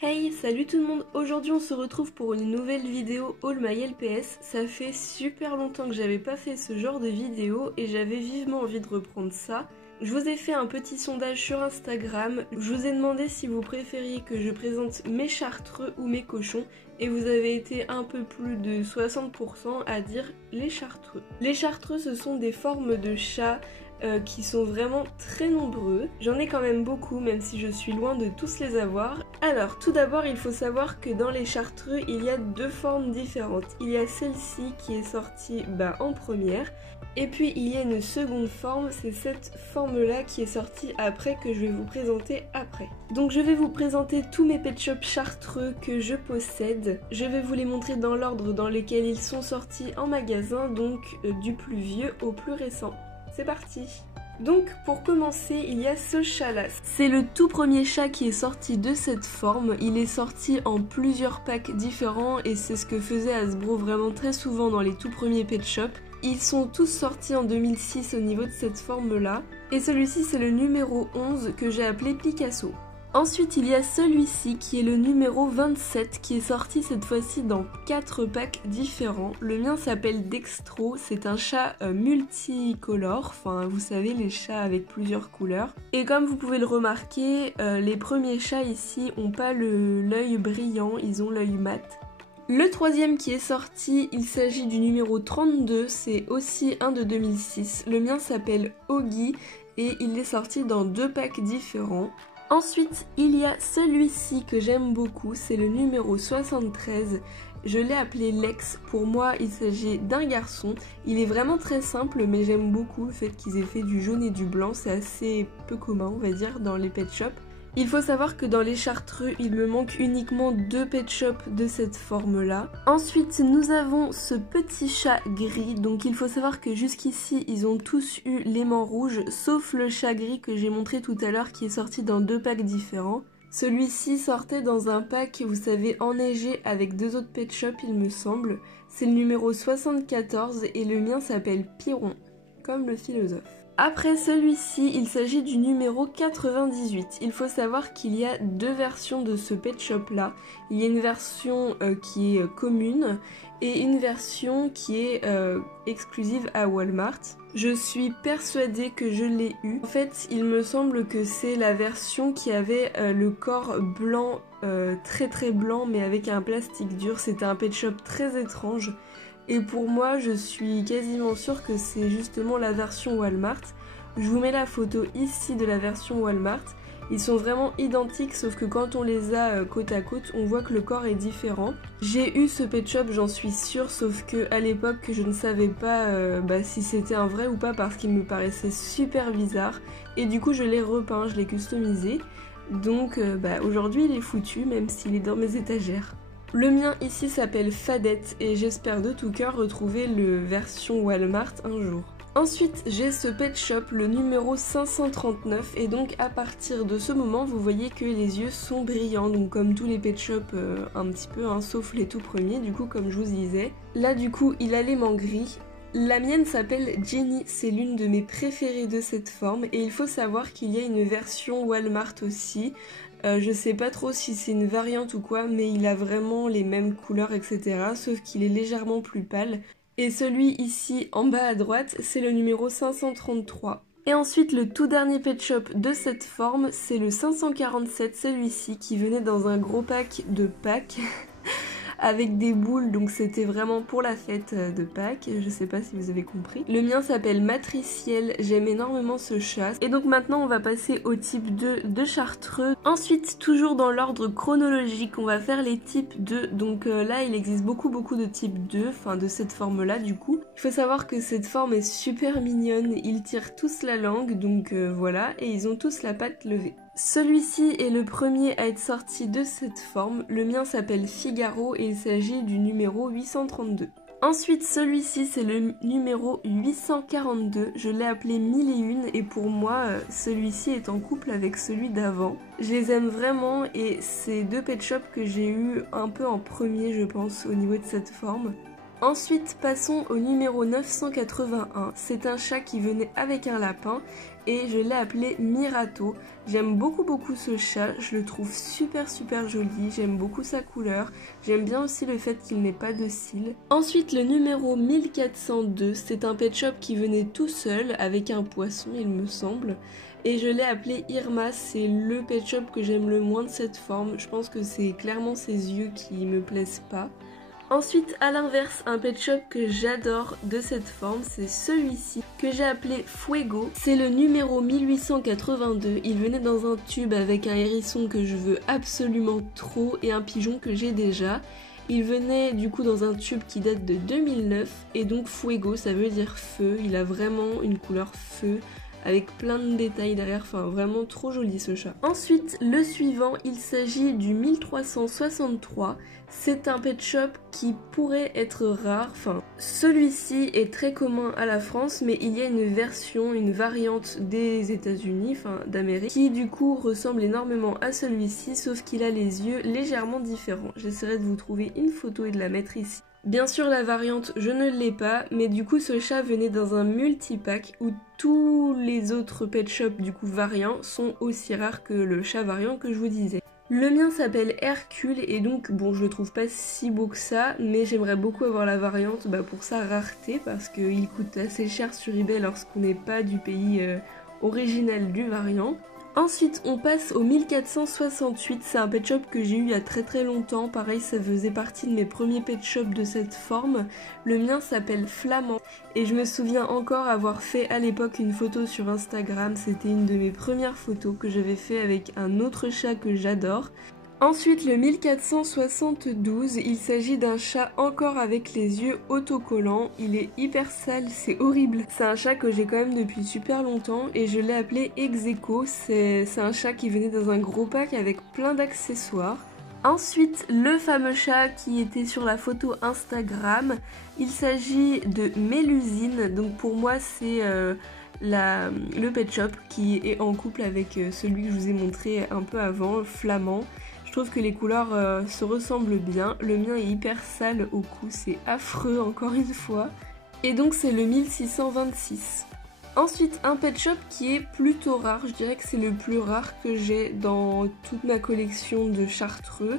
Hey, salut tout le monde! Aujourd'hui on se retrouve pour une nouvelle vidéo All My LPS. Ça fait super longtemps que j'avais pas fait ce genre de vidéo et j'avais vivement envie de reprendre ça. Je vous ai fait un petit sondage sur Instagram, je vous ai demandé si vous préfériez que je présente mes chartreux ou mes cochons et vous avez été un peu plus de 60% à dire les chartreux. Les chartreux ce sont des formes de chats qui sont vraiment très nombreux. J'en ai quand même beaucoup même si je suis loin de tous les avoir. Alors tout d'abord il faut savoir que dans les chartreux il y a deux formes différentes. Il y a celle-ci qui est sortie en première et puis il y a une seconde forme, c'est cette forme là qui est sortie après que je vais vous présenter après. Donc je vais vous présenter tous mes pet shops chartreux que je possède. Je vais vous les montrer dans l'ordre dans lequel ils sont sortis en magasin, donc du plus vieux au plus récent. C'est parti! Donc pour commencer, il y a ce chat là. C'est le tout premier chat qui est sorti de cette forme. Il est sorti en plusieurs packs différents et c'est ce que faisait Hasbro vraiment très souvent dans les tout premiers pet shops. Ils sont tous sortis en 2006 au niveau de cette forme là. Et celui-ci c'est le numéro 11 que j'ai appelé Picasso. Ensuite il y a celui-ci qui est le numéro 27 qui est sorti cette fois-ci dans 4 packs différents. Le mien s'appelle Dextro, c'est un chat multicolore, enfin vous savez les chats avec plusieurs couleurs. Et comme vous pouvez le remarquer, les premiers chats ici ont pas l'œil brillant, ils ont l'œil mat. Le troisième qui est sorti, il s'agit du numéro 32, c'est aussi un de 2006. Le mien s'appelle Oggy et il est sorti dans 2 packs différents. Ensuite, il y a celui-ci que j'aime beaucoup, c'est le numéro 73. Je l'ai appelé Lex. Pour moi, il s'agit d'un garçon. Il est vraiment très simple, mais j'aime beaucoup le fait qu'ils aient fait du jaune et du blanc. C'est assez peu commun, on va dire, dans les pet shops. Il faut savoir que dans les chartreux, il me manque uniquement 2 pet shops de cette forme-là. Ensuite, nous avons ce petit chat gris. Donc il faut savoir que jusqu'ici, ils ont tous eu l'aimant rouge, sauf le chat gris que j'ai montré tout à l'heure qui est sorti dans 2 packs différents. Celui-ci sortait dans un pack, vous savez, enneigé avec 2 autres pet shops, il me semble. C'est le numéro 74 et le mien s'appelle Piron, comme le philosophe. Après celui-ci, il s'agit du numéro 98. Il faut savoir qu'il y a 2 versions de ce pet shop là. Il y a une version qui est commune et une version qui est exclusive à Walmart. Je suis persuadée que je l'ai eu. En fait, il me semble que c'est la version qui avait le corps blanc, très blanc, mais avec un plastique dur. C'était un pet shop très étrange. Et pour moi, je suis quasiment sûre que c'est justement la version Walmart. Je vous mets la photo ici de la version Walmart. Ils sont vraiment identiques, sauf que quand on les a côte à côte, on voit que le corps est différent. J'ai eu ce pet shop, j'en suis sûre, sauf que à l'époque, je ne savais pas si c'était un vrai ou pas parce qu'il me paraissait super bizarre. Et du coup, je l'ai repeint, je l'ai customisé. Donc aujourd'hui, il est foutu, même s'il est dans mes étagères. Le mien ici s'appelle Fadette et j'espère de tout cœur retrouver le version Walmart un jour. Ensuite j'ai ce pet shop, le numéro 539, et donc à partir de ce moment vous voyez que les yeux sont brillants, donc comme tous les pet shops un petit peu, sauf les tout premiers du coup comme je vous disais. Là du coup il a l'aimant gris. La mienne s'appelle Jenny, c'est l'une de mes préférées de cette forme et il faut savoir qu'il y a une version Walmart aussi. Je sais pas trop si c'est une variante ou quoi, mais il a vraiment les mêmes couleurs etc. Sauf qu'il est légèrement plus pâle. Et celui ici en bas à droite, c'est le numéro 533. Et ensuite le tout dernier pet shop de cette forme, c'est le 547, celui-ci qui venait dans un gros pack de Pâques. Avec des boules, donc c'était vraiment pour la fête de Pâques, je sais pas si vous avez compris. Le mien s'appelle Matriciel, j'aime énormément ce chat. Et donc maintenant on va passer au type 2 de chartreux. Ensuite, toujours dans l'ordre chronologique, on va faire les types 2. Donc là il existe beaucoup de types 2, enfin de cette forme là du coup. Il faut savoir que cette forme est super mignonne, ils tirent tous la langue, donc voilà, et ils ont tous la patte levée. Celui-ci est le premier à être sorti de cette forme, le mien s'appelle Figaro et il s'agit du numéro 832. Ensuite celui-ci c'est le numéro 842, je l'ai appelé 1001 et pour moi celui-ci est en couple avec celui d'avant. Je les aime vraiment et c'est 2 pet shops que j'ai eu un peu en premier je pense au niveau de cette forme. Ensuite, passons au numéro 981. C'est un chat qui venait avec un lapin et je l'ai appelé Mirato. J'aime beaucoup ce chat, je le trouve super joli, j'aime beaucoup sa couleur. J'aime bien aussi le fait qu'il n'ait pas de cils. Ensuite, le numéro 1402, c'est un pet shop qui venait tout seul avec un poisson, il me semble. Et je l'ai appelé Irma, c'est le pet shop que j'aime le moins de cette forme. Je pense que c'est clairement ses yeux qui me plaisent pas. Ensuite, à l'inverse, un pet shop que j'adore de cette forme, c'est celui-ci que j'ai appelé Fuego. C'est le numéro 1882. Il venait dans un tube avec un hérisson que je veux absolument trop et un pigeon que j'ai déjà. Il venait du coup dans un tube qui date de 2009 et donc Fuego, ça veut dire feu. Il a vraiment une couleur feu, avec plein de détails derrière, enfin vraiment trop joli ce chat. Ensuite, le suivant, il s'agit du 1363. C'est un pet shop qui pourrait être rare, enfin celui-ci est très commun à la France, mais il y a une version, une variante des États-Unis, enfin d'Amérique, qui du coup ressemble énormément à celui-ci, sauf qu'il a les yeux légèrement différents. J'essaierai de vous trouver une photo et de la mettre ici. Bien sûr la variante je ne l'ai pas, mais du coup ce chat venait dans un multipack où tous les autres pet shops du coup variants sont aussi rares que le chat variant que je vous disais. Le mien s'appelle Hercule et donc bon je le trouve pas si beau que ça, mais j'aimerais beaucoup avoir la variante pour sa rareté parce qu'il coûte assez cher sur eBay lorsqu'on n'est pas du pays original du variant. Ensuite, on passe au 1468, c'est un pet shop que j'ai eu il y a très longtemps, pareil ça faisait partie de mes premiers pet shops de cette forme. Le mien s'appelle Flamand et je me souviens encore avoir fait à l'époque une photo sur Instagram, c'était une de mes premières photos que j'avais fait avec un autre chat que j'adore. Ensuite, le 1472, il s'agit d'un chat encore avec les yeux autocollants. Il est hyper sale, c'est horrible. C'est un chat que j'ai quand même depuis super longtemps et je l'ai appelé Execo. C'est un chat qui venait dans un gros pack avec plein d'accessoires. Ensuite, le fameux chat qui était sur la photo Instagram. Il s'agit de Mélusine. Donc pour moi, c'est le pet shop qui est en couple avec celui que je vous ai montré un peu avant, Flamand. Je trouve que les couleurs se ressemblent bien. Le mien est hyper sale au cou, c'est affreux encore une fois. Et donc c'est le 1626. Ensuite, un pet shop qui est plutôt rare. Je dirais que c'est le plus rare que j'ai dans toute ma collection de chartreux.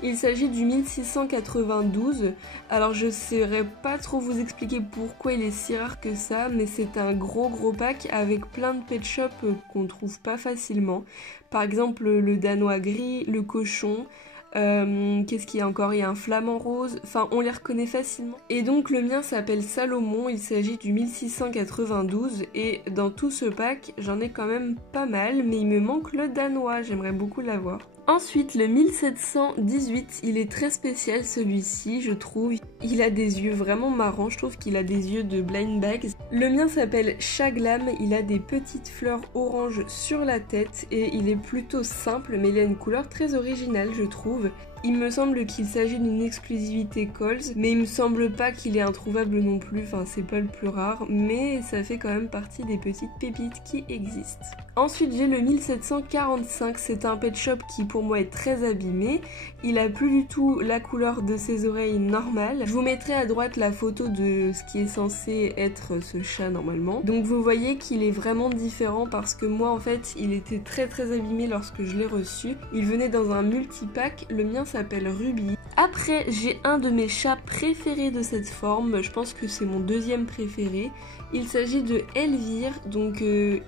Il s'agit du 1692. Alors je ne saurais pas trop vous expliquer pourquoi il est si rare que ça, mais c'est un gros pack avec plein de pet shops qu'on trouve pas facilement. Par exemple le danois gris, le cochon, qu'est-ce qu'il y a encore? Il y a un flamand rose, enfin on les reconnaît facilement. Et donc le mien s'appelle Salomon, il s'agit du 1692 et dans tout ce pack j'en ai quand même pas mal, mais il me manque le danois, j'aimerais beaucoup l'avoir. Ensuite, le 1718, il est très spécial celui-ci, je trouve. Il a des yeux vraiment marrants, je trouve qu'il a des yeux de blind bags. Le mien s'appelle Chaglam, il a des petites fleurs oranges sur la tête et il est plutôt simple, mais il a une couleur très originale, je trouve. Il me semble qu'il s'agit d'une exclusivité Coles, mais il me semble pas qu'il est introuvable non plus, enfin c'est pas le plus rare, mais ça fait quand même partie des petites pépites qui existent. Ensuite j'ai le 1745, c'est un pet shop qui pour moi est très abîmé, il a plus du tout la couleur de ses oreilles normales. Je vous mettrai à droite la photo de ce qui est censé être ce chat normalement. Donc vous voyez qu'il est vraiment différent parce que moi en fait il était très abîmé lorsque je l'ai reçu. Il venait dans un multipack, le mien s'appelle Ruby. Après j'ai un de mes chats préférés de cette forme, je pense que c'est mon deuxième préféré. Il s'agit de Elvire, donc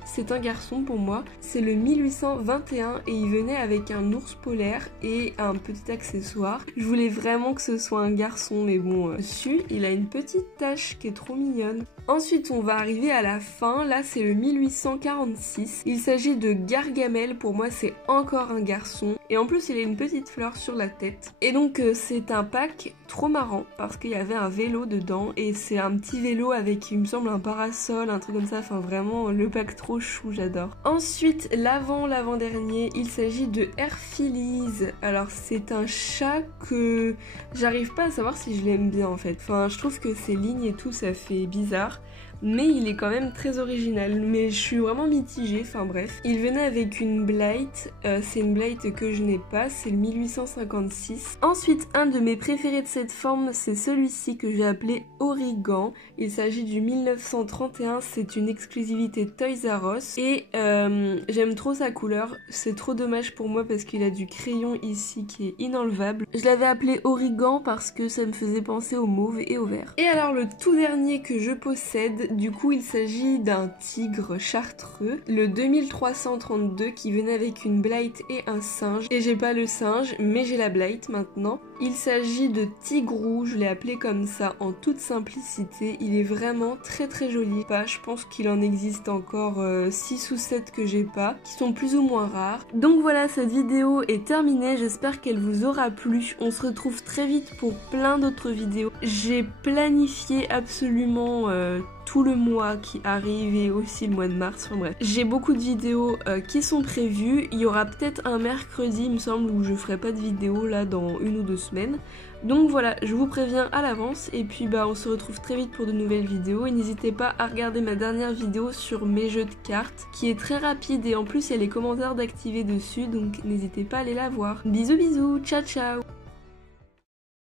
c'est un garçon pour moi. C'est le 1821 et il venait avec un ours polaire et un petit accessoire. Je voulais vraiment que ce soit un garçon, mais bon, dessus il a une petite tache qui est trop mignonne. Ensuite on va arriver à la fin, là c'est le 1846. Il s'agit de Gargamel, pour moi c'est encore un garçon. Et en plus il a une petite fleur sur la tête. Et donc c'est un pack trop marrant parce qu'il y avait un vélo dedans et c'est un petit vélo avec il me semble un parasol, un truc comme ça, enfin vraiment le pack trop chou, j'adore. Ensuite l'avant-dernier, il s'agit de Herphilise. Alors c'est un chat que j'arrive pas à savoir si je l'aime bien en fait. Enfin je trouve que ses lignes et tout ça fait bizarre. mais il est quand même très original. Mais je suis vraiment mitigée, enfin bref. Il venait avec une Blight, c'est une Blight que je n'ai pas, c'est le 1856. Ensuite, un de mes préférés de cette forme, c'est celui-ci que j'ai appelé Origan. Il s'agit du 1931, c'est une exclusivité Toys R Us et j'aime trop sa couleur. C'est trop dommage pour moi parce qu'il a du crayon ici qui est inenlevable. Je l'avais appelé Origan parce que ça me faisait penser au mauve et au vert. Et alors le tout dernier que je possède, du coup il s'agit d'un tigre chartreux, le 2332 qui venait avec une Blight et un singe. Et j'ai pas le singe mais j'ai la Blight maintenant. Il s'agit de Tigrou, je l'ai appelé comme ça en toute simplicité. Il est vraiment très très joli. Je pense qu'il en existe encore 6 ou 7 que j'ai pas, qui sont plus ou moins rares. Donc voilà, cette vidéo est terminée, j'espère qu'elle vous aura plu. On se retrouve très vite pour plein d'autres vidéos. J'ai planifié absolument tout le mois qui arrive et aussi le mois de mars, enfin bref. J'ai beaucoup de vidéos qui sont prévues. Il y aura peut-être un mercredi, il me semble, où je ferai pas de vidéo là dans 1 ou 2 semaines. Donc voilà, je vous préviens à l'avance et puis on se retrouve très vite pour de nouvelles vidéos et n'hésitez pas à regarder ma dernière vidéo sur mes jeux de cartes qui est très rapide et en plus il y a les commentaires d'activer dessus, donc n'hésitez pas à aller la voir. Bisous bisous, ciao ciao.